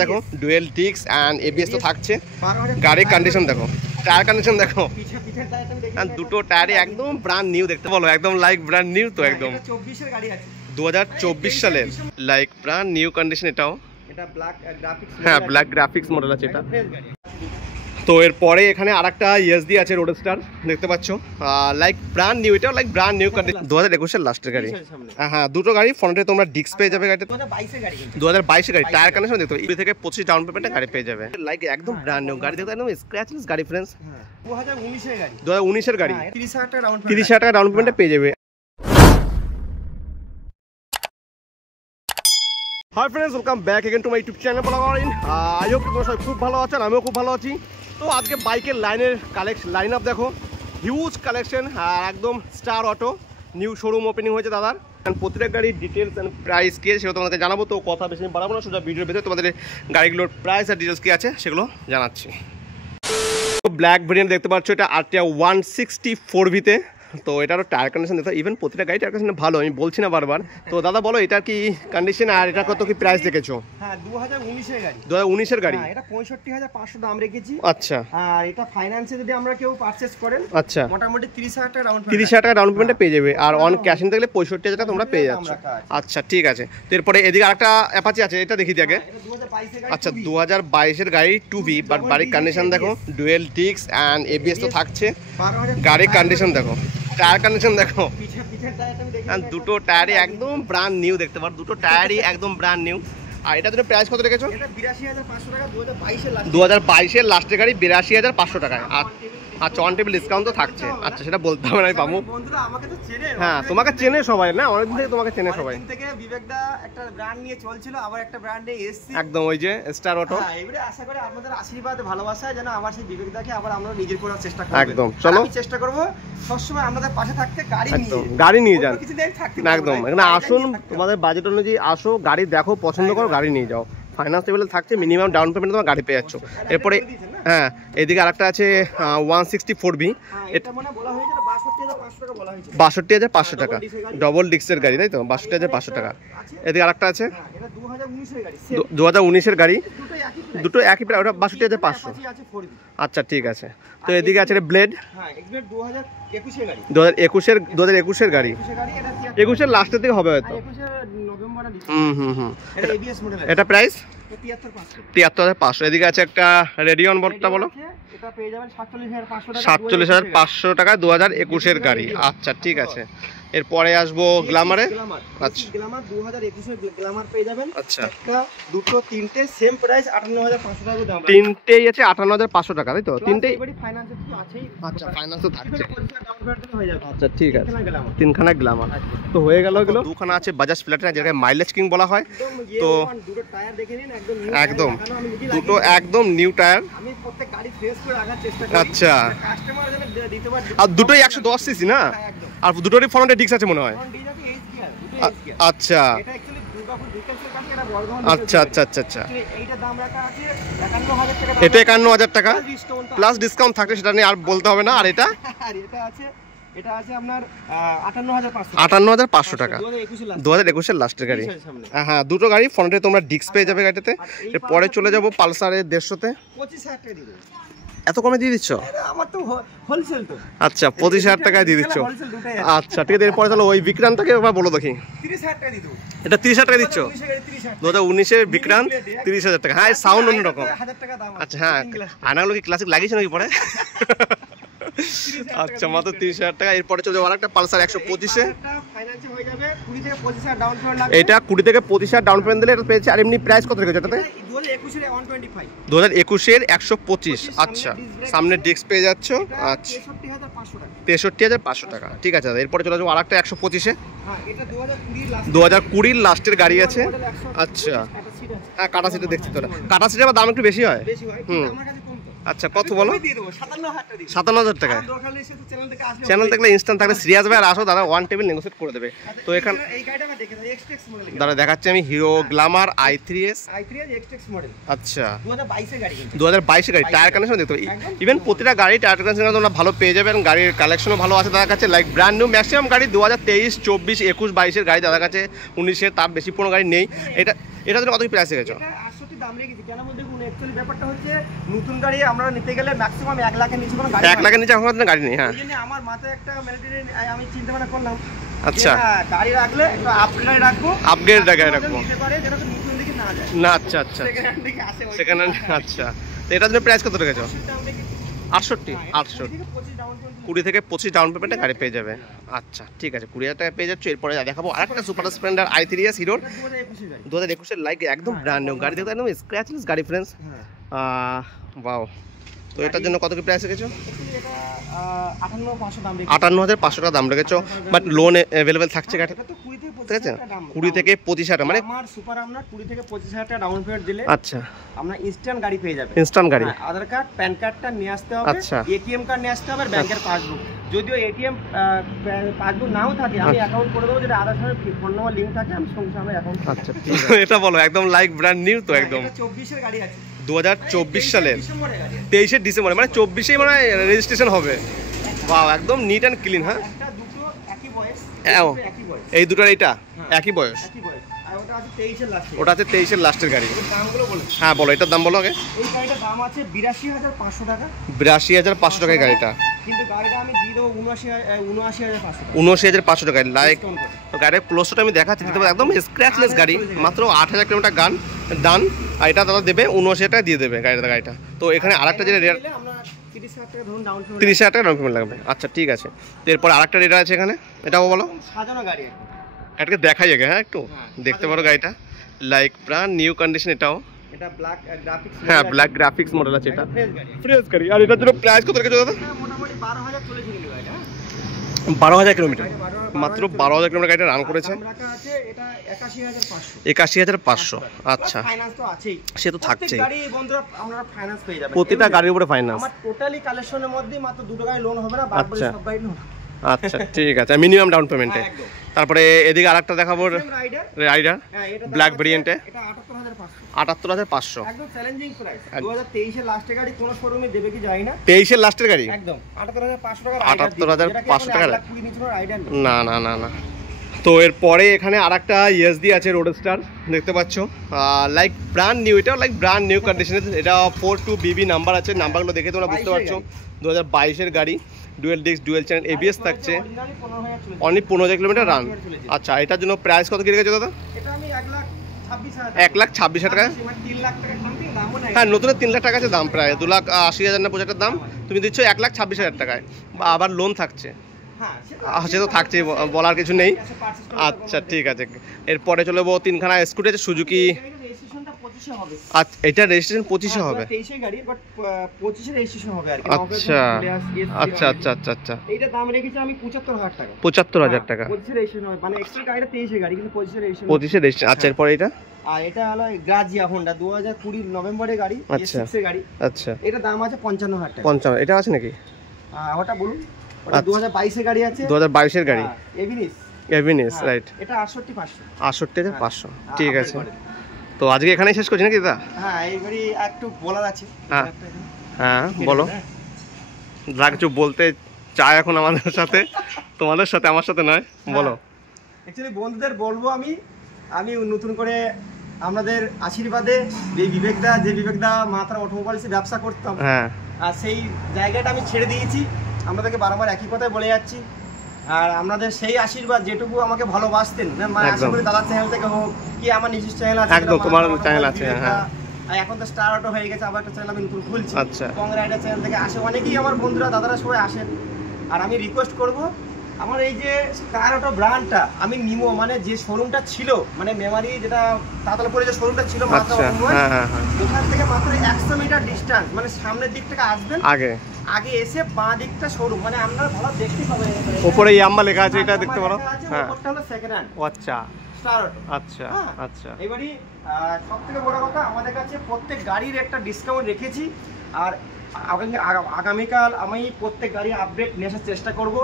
দেখো dual disk and ABS তো থাকছে। গাড়ির কন্ডিশন দেখো, টায়ার কন্ডিশন দেখো, দুটো টায়ারই একদম ব্র্যান্ড নিউ দেখতে বলো, একদম লাইক ব্র্যান্ড নিউ। তো একদম 2024 সালের লাইক ব্র্যান্ড নিউ কন্ডিশন। এটাও হ্যাঁ ব্ল্যাক গ্রাফিক্স মডেল আছে এটা। তো এরপরে এখানে আরেকটা ইএসডি আছে রোডস্টার দেখতে পাচ্ছ, লাইক ব্র্যান্ড নিউ। এটাও লাইক ব্র্যান্ড নিউ কন্ডিশন, 2021 এর লাস্টের গাড়ি। হ্যাঁ দুটো গাড়ি ফ্রন্টে তোমরা ডিস্ক পেয়ে যাবে। গাড়িতে 2022 এর গাড়ি, টায়ার কন্ডিশন দেখতে 20 থেকে 25 ডাউন পেমেন্টে গাড়ি পেয়ে যাবে। লাইক একদম ব্র্যান্ড নিউ গাড়ি দেখতে, একদম স্ক্র্যাচলেস গাড়ি ফ্রেন্ডস। 2019 এর গাড়ি, 2019 এর গাড়ি, 30,000 টাকা ডাউন পেমেন্টে পেয়ে যাবে। Hi friends, welcome back again to my YouTube channel ব্লগারিন। আই হোপ তোমরা সবাই খুব ভালো আছেন, আমিও খুব ভালো আছি। তো আজকে বাইকের লাইন আপ দেখো, হিউজ কালেকশন, একদম star auto new showroom opening হয়েছে দাদার। প্রত্যেক গাড়ির ডিটেলস অ্যান্ড প্রাইস কী আছে সেগুলো তোমাদের জানাবো। তো কথা বেশি বাড়াবো না, সোজা ভিডিওর ভেতরে তোমাদের গাড়িগুলোর প্রাইস আর ডিটেলস কী আছে সেগুলো জানাচ্ছি। ব্ল্যাক ভেরিয়েন্ট দেখতে পাচ্ছ, এটা আরটিআর 164V-তে। তো এটারও টায়ার কন্ডিশন দেখতে, ইভেন প্রতিটা গাড়ি টায়ার কন্ডিশন ভালো, আমি বলছি না বারবার। তো দাদা বলো এটার কি কন্ডিশন আর এটা কত কি প্রাইস রেখেছো? হ্যাঁ 2019 এর গাড়ি, 2019 এর গাড়ি। এটা 65,500 দাম রেখেছি। আচ্ছা, আর এটা ফাইন্যান্সে যদি আমরা কেউ পারচেজ করেন, আচ্ছা মোটামুটি 30,000 টাকা ডাউন পেমেন্ট, 30,000 টাকা ডাউন পেমেন্টে পেয়ে যাবে। আর অন ক্যাশ নিতে গেলে 65,000 টাকা তোমরা পেয়ে যাচ্ছ। আচ্ছা ঠিক আছে। তো এরপরে এদিকে আরেকটা অ্যাপাচি আছে, এটা দেখি দিই আগে। আচ্ছা 2022 এর গাড়ি 2V, বাট গাড়ির কন্ডিশন দেখো, ডুয়েল ডিস্ক এন্ড এবিএস তো থাকছে। গাড়ির কন্ডিশন দেখো, টায়ার কন্ডিশন দেখো, দুটো টায়ারই একদম ব্র্যান্ড নিউ দেখতে পারো, দুটো টায়ারই একদম ব্র্যান্ড নিউ। আর এটা তুমি প্রাইস কত রেখেছো? এটা 82,500 টাকা, 2022 এর লাস্টের গাড়ি 82,500 টাকায়। আচ্ছা অন টেবিল ডিসকাউন্ট তো থাকছে। আচ্ছা সেটা বলতে হবে না, আমি পাবো। বন্ধুরা আমাকে তো চেনে, হ্যাঁ তোমাকে চেনে সবাই না, অনেকদিন থেকে তোমাকে চেনে সবাই। অনেকদিন থেকে বিবেকদা একটা ব্র্যান্ড নিয়ে চলছিল, আবার একটা ব্র্যান্ডে এসেছি একদম ওই যে স্টার অটো। হ্যাঁ এবারে আশা করি আপনাদের আশীর্বাদ ভালোবাসায় যেন আমার সেই বিবেকদাকে আবার আমরা নিজের করার চেষ্টা করব। একদম চলো, আমি চেষ্টা করব সবসময় আপনাদের পাশে থাকতে, গাড়ি নিয়ে যান একদম। এখানে আসুন, তোমাদের বাজেট অনুযায়ী আসো, গাড়ি দেখো, পছন্দ করো, গাড়ি নিয়ে যাও। ফাইন্যান্স টেবিলে থাকছে, মিনিমাম ডাউন পেমেন্ট তোমার গাড়ি পেয়ে যাচ্ছ। এরপরে হ্যাঁ এদিকে আরেকটা আছে 164V, এটা মানে বলা হয়েছে 62,500 টাকা বলা হয়েছে, 62,500 টাকা ডবল ডিস্কের গাড়ি, তাই তো 62,500 টাকা। এদিকে আরেকটা আছে, এটা 2019 এর গাড়ি, 2019 এর গাড়ি, দুটো একই প্রায়, ওটা 62,500। আচ্ছা ঠিক আছে। তো এদিকে আছে ব্লেড, হ্যাঁ এক্সপেক্ট 2021 এর গাড়ি, 2021 এর গাড়ি, 21 এর লাস্টের দিকে হবে হয়তো, 21 নভেম্বরে দিচ্ছে। এটা এবিএস মডেল, এটা প্রাইস 73,500। 73,500। এদিকে আছে একটা রেডিয়ন বলটা বলো, এটা পেয়ে যাবেন 47,500 টাকা, 47,500 টাকা 2021 এর গাড়ি। আচ্ছা ঠিক আছে। এরপরে আসবো গ্ল্যামারে। আচ্ছা গ্ল্যামার 2021 এর গ্ল্যামার পেয়ে যাবেন। আচ্ছা একটা দুটো তিনটে সেম প্রাইস 58,500 টাকা দাম, তিনটেই আছে 58,500 টাকা, তাই তো তিনটেই। এবারে ফাইন্যান্সে তো আছেই। আচ্ছা ফাইন্যান্স তো থাকছে। হয়ে যাবে। আচ্ছা ঠিক আছে, তিনখানা গ্ল্যামার তো হয়ে গেল। এগুলো দুখানা আছে বাজাজ প্ল্যাটিনা, যেটাকে মাইলেজ কিং বলা হয়। তো দুটো টায়ার দেখে নিন, একদম দুটো একদম নিউ টায়ার। আমি প্রত্যেক গাড়ি ফ্রেশ করে রাখার চেষ্টা করি। আচ্ছা কাস্টমার যেন দিতে পারে। আর দুটোই 110 সিসি না? আর দুটোরই ফ্রন্টে ডিস্ক আছে মনে হয়। আচ্ছা এটা অ্যাকচুয়ালি দুর্গাপুর ডিটেলসের কাছে, এটা বর্ধমান। আচ্ছা আচ্ছা আচ্ছা আচ্ছা। এইটা দাম রাখা আছে 51,000 টাকা। এটা 51,000 টাকা প্লাস ডিসকাউন্ট থাকবে, সেটা নিয়ে আর বলতে হবে না। আর এটা এটা আছে আপনার 58,500। 58,500 টাকা 2021 এর লাস্টের গাড়ি। হ্যাঁ দুটো গাড়ি ফ্রন্টে তোমরা ডিস্ক পেয়ে যাবে গাড়িতে। এরপরে চলে যাবো পালসারের 150-তে। 25,000 টাকা দিয়ে দেবো। এত কমে দিয়ে দিচ্ছ? আমার তো হোলসেল তো। আচ্ছা 25,000 টাকায় দিয়ে দিচ্ছ। আচ্ছা ঠিক আছে। এরপরে চলো ওই বিক্রান্তকে এবার বলো দেখি। 30,000 টাকা দিয়ে দেবো। এটা 30,000 টাকা দিচ্ছ? 2019 এর বিক্রান্ত 30,000 টাকা। হ্যাঁ সাউন্ড অন্যরকম। আচ্ছা হ্যাঁ আনাগুলো কি ক্লাসিক লাগিয়েছে নাকি পরে? আচ্ছা মাত্র 30,000 টাকা। এরপরে চলে যাবো আরেকটা পালসার 125-এ। এটা 20 থেকে 25,000 ডাউন পেমেন্ট দিলে এটা পেয়েছে। আর এমনি প্রাইস কত রেখেছে এটাতে? 2021 এর 125। আচ্ছা সামনে ডিস্ক পেয়ে যাচ্ছ। আচ্ছা 63,500 টাকা। ঠিক আছে দাদা। এরপরে চলে যাবো আরেকটা 125-এ। 2020 লাস্টের গাড়ি আছে। আচ্ছা হ্যাঁ কাটা সিটে দেখছি তো, কাটা সিটে আবার দাম একটু বেশি হয়। আচ্ছা কত বলো? 57,000 টাকা। চ্যানেল দেখলে ইনস্ট্যান্ট থাকলে সিরিয়াস ভাই আর আসো দাদা, ওয়ান টেবিল নেগোশিয়েট করে দেবে। তো এখানে দাদা দেখাচ্ছি আমি হিরো গ্ল্যামার i3s এক্সটেক্স মডেল। আচ্ছা 2022 এর গাড়ি, 2022 এর গাড়ি। টায়ার কন্ডিশন দেখতে ইভেন প্রতিটা গাড়ি টায়ার কন্ডিশন তোমরা ভালো পেয়ে যাবেন। গাড়ির কালেকশনও ভালো আছে তাদের কাছে, লাইক ব্র্যান্ড নিউ। ম্যাক্সিমাম গাড়ি 2023, 24, 21, 22 এর গাড়ি তাদের কাছে, 19 এর তার বেশি পুরনো গাড়ি নেই। এটা এটা তুমি কত প্রাইস রেখেছো? 68 দাম দাম রেখেছি কেন বলতে দেখুন অ্যাকচুয়ালি ব্যাপারটা হচ্ছে নতুন গাড়ি আমরা নিতে গেলে ম্যাক্সিমাম 1 লাখের নিচে কোনো গাড়ি 1 লাখের নিচে আমার গাড়ি নেই। হ্যাঁ, ওই জন্য আমার মাথায় একটা মেন্টালি আমি চিন্তা ভাবনা করলাম আচ্ছা, গাড়ি রাখলে একটু আপগ্রেড রাখবো, আপগ্রেড গাড়ি রাখবো নিতে পারে যেন নতুন দিকে না যায় না। আচ্ছা আচ্ছা, সেকেন্ড হ্যান্ড দিকে আসে সেখানে আচ্ছা। তো এটার জন্য প্রাইস কত রেখেছো? 68 থেকে 25 ডাউন পেমেন্ট 20 থেকে 25 ডাউন পেমেন্টে গাড়ি পেয়ে যাবে। আচ্ছা ঠিক আছে, 20,000 টাকা পেয়ে যাচ্ছ। এরপরে দেখাবো আরেকটা সুপার স্প্লেন্ডার i3s হিরোর 2021 এর লাইক একদম ব্র্যান্ড নিউ গাড়ি, দেখতে একদম স্ক্র্যাচলেস গাড়ি ফ্রেন্ডস। ওয়াও, তো এটার জন্য কত কি প্রাইস রেখেছো? এটা 58,500 দাম রেখেছি। 58,500 টাকা দাম রেখেছো, বাট লোন অ্যাভেলেবেল থাকছে গাড়ি, এটা তো 20 থেকে ঠিক আছে? 25 টাকা দাম। 20 থেকে 25,000 টাকা মানে আমার সুপার আমরা 20 থেকে 25,000 টাকা ডাউন পেমেন্ট দিলে আচ্ছা আমরা ইনস্ট্যান্ট গাড়ি পেয়ে যাবে। ইনস্ট্যান্ট গাড়ি, হ্যাঁ, আধার কার্ড প্যান কার্ডটা নিয়ে আসতে হবে, আচ্ছা। এটিএম কার্ড নিয়ে আসতে হবে, আর ব্যাংকের পাসবুক। যদিও এটিএম পাসবুক নাও থাকে আমি অ্যাকাউন্ট করে দেবো, যেটা আধার সাথে ফোন নাম্বার লিংক থাকে আমি সঙ্গে সঙ্গে অ্যাকাউন্ট। আচ্ছা এটা বলো একদম লাইক ব্র্যান্ড নিউ তো একদম। 24 এর গাড়ি আছে, 2024 সালের ডিসেম্বরের গাড়ি। 23 ডিসেম্বর মানে 24 মানে রেজিস্ট্রেশন হবে। ওয়াও, একদম নিট অ্যান্ড ক্লিন। হ্যাঁ, একটা দুটো একই বয়স, এও, একই বয়স, এই দুটোর এইটা হ্যাঁ। একই বয়স, একই বয়স। আর ওটা আছে 23 এর লাস্ট। ওটা আছে 23 এর লাস্টের গাড়ি। দামগুলো বলে হ্যাঁ বলো, এটার দাম বলো আগে। এই গাড়িটার দাম আছে 82,500 টাকা, 82,500 টাকায় গাড়িটা, কিন্তু গাড়িটা আমি দিয়ে দেবো 79,500 টাকা 79,500 টাকায় লাইক। ডিসকাউন্ট করে। তো গাড়ির প্লসটা আমি দেখাচ্ছি, দিতে পারবো একদম স্ক্র্যাচলেস গাড়ি, মাত্র 8,000 কিলোমিটার ডান। আর এটা দাদা দেবে 79,000 টাকা দিয়ে দেবে গাড়িটা। তো এখানে আরেকটা যেটা রেট, নিলে আমরা 30,000 টাকা ধরুন ডাউন পেমেন্ট। 30,000 টাকা ডাউন পেমেন্ট লাগবে। আচ্ছা ঠিক আছে, তো এরপর আরেকটা রেট আছে এখানে, এটাও বলো। সাজানো গাড়ি এটাকে দেখাই আগে, হ্যাঁ একটু দেখতে পারো গাড়িটা, লাইক ব্র্যান্ড নিউ কন্ডিশন। এটাও এটা ব্ল্যাক গ্রাফিক্স, হ্যাঁ ব্ল্যাক গ্রাফিক্স মডেল আছে, এটা ফ্রেশ গাড়ি। ফ্রেশ গাড়ি। আর এটার জন্য প্রাইস কত রেখেছো দাদা? এটা মোটামুটি 12,000 চলেছে কিন্তু গাড়িটা, 12,000 কিলোমিটার, মাত্র 12,000 কিলোমিটার গাড়িটা রান করেছে। দাম রাখা আছে এটা 81,500। 81,500 আচ্ছা, ফাইনান্স তো আছেই, সে তো থাকছেই, গাড়ি বন্ধুরা আমরা ফাইনান্স পেয়ে যাবেন প্রতিটা গাড়ির উপরে ফাইন্যান্স। আমার টোটালি কালেকশনের মধ্যে মাত্র দুটো গাড়ি লোন হবে না, বাদ বাকি আচ্ছা। সব গাড়ি লোন। আচ্ছা ঠিক আছে, মিনিমাম ডাউন পেমেন্টে। হ্যাঁ, একদম। তারপরে এদিকে আরেকটা দেখাবো, রাইডার, রাইডার হ্যাঁ এটা ব্ল্যাক ভেরিয়েন্টে এটা 78,500, 78,500, একদম চ্যালেঞ্জিং প্রাইস। 2023 এর লাস্টে গাড়ি কোন শোরুমে দেবে কি জানি না, 23 এর লাস্টের গাড়ি একদম 78,500 টাকা। 78,500 টাকা রাইডার না না না না। তো এরপরে এখানে আরেকটা ইএসডি আছে, রোডস্টার দেখতে পাচ্ছ, লাইক ব্র্যান্ড নিউ, এটাও লাইক ব্র্যান্ড নিউ কন্ডিশনে। এটা 42BB নাম্বার আছে, নাম্বারগুলো দেখে তোমরা বুঝতে পারছো। 2022 এর গাড়ি, dual disc dual channel ABS থাকছে, অনলি 15,000 কিলোমিটার রান। আচ্ছা, এটার জন্য প্রাইস কত কি রেখেছো দাদা? এটা আমি 1,26,000 1,26,000 টাকা। 3 লাখ টাকা সামথিং দাম হয় না। হ্যাঁ, নতুনের 3 লাখ টাকা আছে দাম, প্রায় 2,80,000 না 95,000 দাম, তুমি দিচ্ছ 1,26,000 টাকায়, বা আবার লোন থাকছে। হ্যাঁ সে তো থাকছেই, বলার কিছু নেই। আচ্ছা ঠিক আছে, এরপরে চলে যাবো তিনখানা স্কুটি আছে সুজুকি। রেজিস্ট্রেশনটা 25 এ হবে। আচ্ছা, এটা রেজিস্ট্রেশন 25 হবে। 23 এর গাড়ি, বাট 25 এর রেজিস্ট্রেশন হবে আর কি। আচ্ছা আচ্ছা আচ্ছা আচ্ছা আচ্ছা, এইটা দাম রেখেছি আমি 75,000 টাকা। 75,000 টাকা, 25 এর রেজিস্ট্রেশন হবে, মানে এক্সট্রা গাড়িটা 23 এর গাড়ি কিন্তু 25 এর রেজিস্ট্রেশন। 25 এর রেজিস্ট্রেশন। আচ্ছা, এরপরে এটা, আর এটা হলো গ্রাজিয়া হোন্ডা 2020 নভেম্বরের গাড়ি, আচ্ছা। S6 এর গাড়ি। আচ্ছা, এটা দাম আছে 55,000 টাকা। 55 এটা আছে নাকি? ওটা বলুন, ওটা 2022 এর গাড়ি আছে, 2022 এর গাড়ি, এভিনিস। এভিনিস রাইট, এটা 68,500। 68,500 ঠিক আছে। তো আজকে এখানেই শেষ করছি নাকি দাদা? হ্যাঁ, এই গাড়ি একটু বলার আছে। হ্যাঁ হ্যাঁ বলো, যা কিছু বলতে চাই এখন আমাদের সাথে, তোমাদের সাথে, আমার সাথে নয়, বলো। অ্যাকচুয়ালি বন্ধুদের বলবো আমি নতুন করে আমাদের আশীর্বাদে যে বিবেকদা মাত্রা অটোমোবাইলসে ব্যবসা করতাম, হ্যাঁ, আর সেই জায়গাটা আমি ছেড়ে দিয়েছি। আমাদেরকে বারবার একই কথাই বলে যাচ্ছি, আর আপনাদের সেই আশীর্বাদ যেটুকু আমাকে ভালোবাসতেন, আশা করি দাদার চ্যানেল থেকে হোক কি আমার নিজস্ব চ্যানেল আছে, একদম তোমার চ্যানেল আছে, হ্যাঁ। আর এখন তো স্টার অটো হয়ে গেছে, আবার একটা চ্যানেল আমি নতুন খুলছি। আচ্ছা, কং রাইডার চ্যানেল থেকে আসে অনেকেই আমার বন্ধুরা দাদারা সবাই আসেন। আর আমি রিকোয়েস্ট করব, আমার এই যে স্টার অটো ব্র্যান্ডটা আমি নিমো, মানে যে শোরুমটা ছিল, মানে মেমারি যেটা তাতালপুরে যে শোরুমটা ছিল, আচ্ছা, হ্যাঁ হ্যাঁ হ্যাঁ, ওখান থেকে মাত্র 100 মিটার ডিস্টেন্স, মানে সামনের দিক থেকে আসবেন, আগে এসে বাঁ দিকটা শোরুম, মানে আপনারা ভালো দেখতে পাবেন। উপরে ইয়াম্মা লেখা আছে, এটা দেখতে পারো। হ্যাঁ, ওটা হলো সেকেন্ড হ্যান্ড। আচ্ছা স্টার অটো। আচ্ছা আচ্ছা, এবারে সবথেকে বড় কথা, আমাদের কাছে প্রত্যেক গাড়ির একটা ডিসকাউন্ট রেখেছি। আর আগামীকাল আমি প্রত্যেক গাড়ি আপডেট নিয়ে আসার চেষ্টা করবো।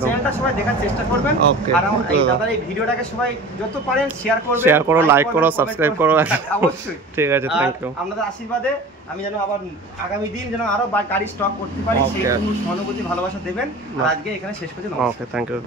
চ্যানেলটা সবাই দেখার চেষ্টা করবেন, আর এই দাদার এই ভিডিওটাকে সবাই যত পারেন শেয়ার করো, লাইক করো, সাবস্ক্রাইব করো, অবশ্যই। ঠিক আছে, থ্যাংক ইউ। আপনাদের আশীর্বাদে আমি যেন আবার আগামী দিন যেন আরো গাড়ি স্টক করতে পারি, সেই সহানুভূতি ভালোবাসা দেবেন। আর আজকে এখানে শেষ করছি। ওকে, থ্যাংক ইউ।